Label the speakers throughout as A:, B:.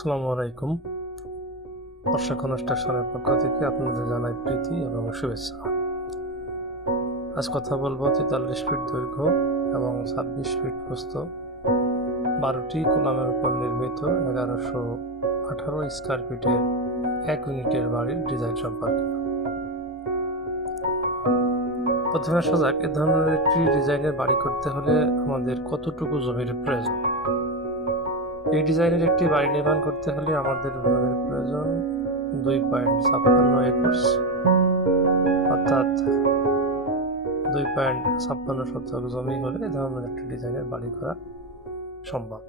A: আসসালামু আলাইকুম। বর্ষা কনস্ট্রাকশনের পক্ষ থেকে আপনাদের জানাই প্রীতি এবং শুভেচ্ছা। আজ কথা বলব তেতাল্লিশ ফিট দৈর্ঘ্য এবং ছাব্বিশ ফিট প্রস্থ। বারোটি কোলামের উপর নির্মিত এগারোশো আঠারো স্কোয়ার ফিটের এক ইউনিটের বাড়ির ডিজাইন সম্পর্কে। প্রথমে যাক, এ ধরনের একটি ডিজাইনের বাড়ি করতে হলে আমাদের কতটুকু জমির প্রয়োজন? এই ডিজাইনের একটি বাড়ি নির্মাণ করতে হলে আমাদের জমির প্রয়োজন দুই পয়েন্ট ছাপ্পান্ন একুশ অর্থাৎ দুই পয়েন্ট ছাপ্পান্ন শতক জমি হলে এ ধরনের একটি ডিজাইনের বাড়ি করা সম্ভব।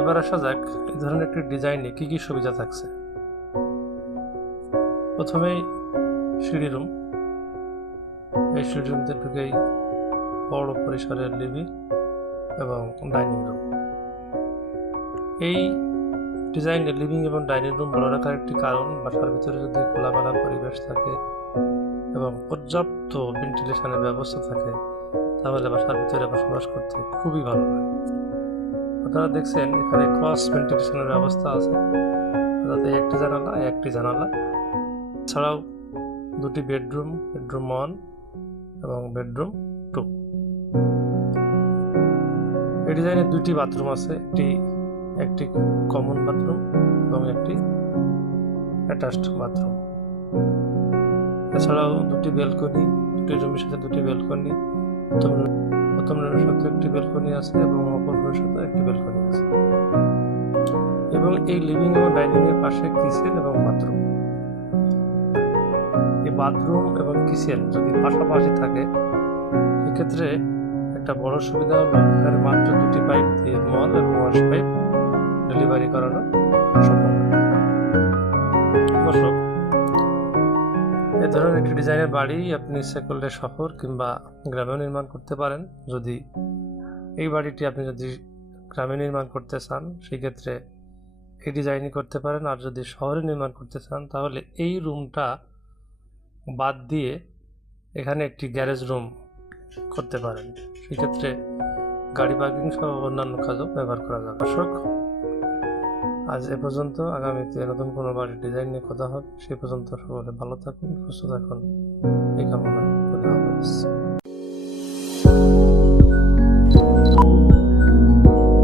A: এবার আসা যাক এই ধরনের একটি ডিজাইনে কি কি সুবিধা থাকছে। প্রথমেই সিঁড়ি রুম। এই সিঁড়ি রুমতে ঢুকেই বড় পরিসরের লিভিং। এবং ডাইনিং রুম। এই ডিজাইনের লিভিং এবং ডাইনিং রুম বড় রাখার একটি কারণ, বাসার ভিতরে যদি খোলামেলা পরিবেশ থাকে এবং পর্যাপ্ত ভেন্টিলেশনের ব্যবস্থা থাকে, তাহলে বাসার ভিতরে বসবাস করতে খুবই ভালো লাগে। আপনারা দেখছেন, এখানে ক্রস ভেন্টিলেশনের ব্যবস্থা আছে। যাতে একটি জানালা একটি জানালা। ছাড়াও দুটি বেডরুম বেডরুম ওয়ান এবং বেডরুম এই ডিজাইনে দুটি বাথরুম আছে, একটি একটি কমন বাথরুম এবং একটি অ্যাটাচড বাথরুম এছাড়াও দুটি ব্যালকনি দুটি রুমের সাথে দুটি ব্যালকনি প্রথম রুমের সাথে একটি ব্যালকনি আছে এবং অপর রুমের সাথে একটি ব্যালকনি আছে। এবং এই লিভিং এবং ডাইনিং এর পাশে কিচেন এবং বাথরুম এই বাথরুম এবং কিচেন যদি পাশাপাশি থাকে, এক্ষেত্রে একটা বড় সুবিধা হলো এখানে মাত্র এ ধরনের একটি ডিজাইনের বাড়ি আপনি ইচ্ছে করলে শহর কিংবা গ্রামেও নির্মাণ করতে পারেন। যদি এই বাড়িটি আপনি যদি গ্রামে নির্মাণ করতে চান, সেক্ষেত্রে এই ডিজাইনই করতে পারেন। আর যদি শহরে নির্মাণ করতে চান, তাহলে এই রুমটা বাদ দিয়ে এখানে একটি গ্যারেজ রুম করতে পারেন। সেক্ষেত্রে গাড়ি পার্কিং সহ অন্যান্য কাজও ব্যবহার করা যাবে। দর্শক আজ এ পর্যন্ত। আগামীতে নতুন কোনো বাড়ির ডিজাইন নিয়ে কথা হবে। সে পর্যন্ত সকলে ভালো থাকুন, সুস্থ থাকুন। এই কামনা খোদা হাফেজ।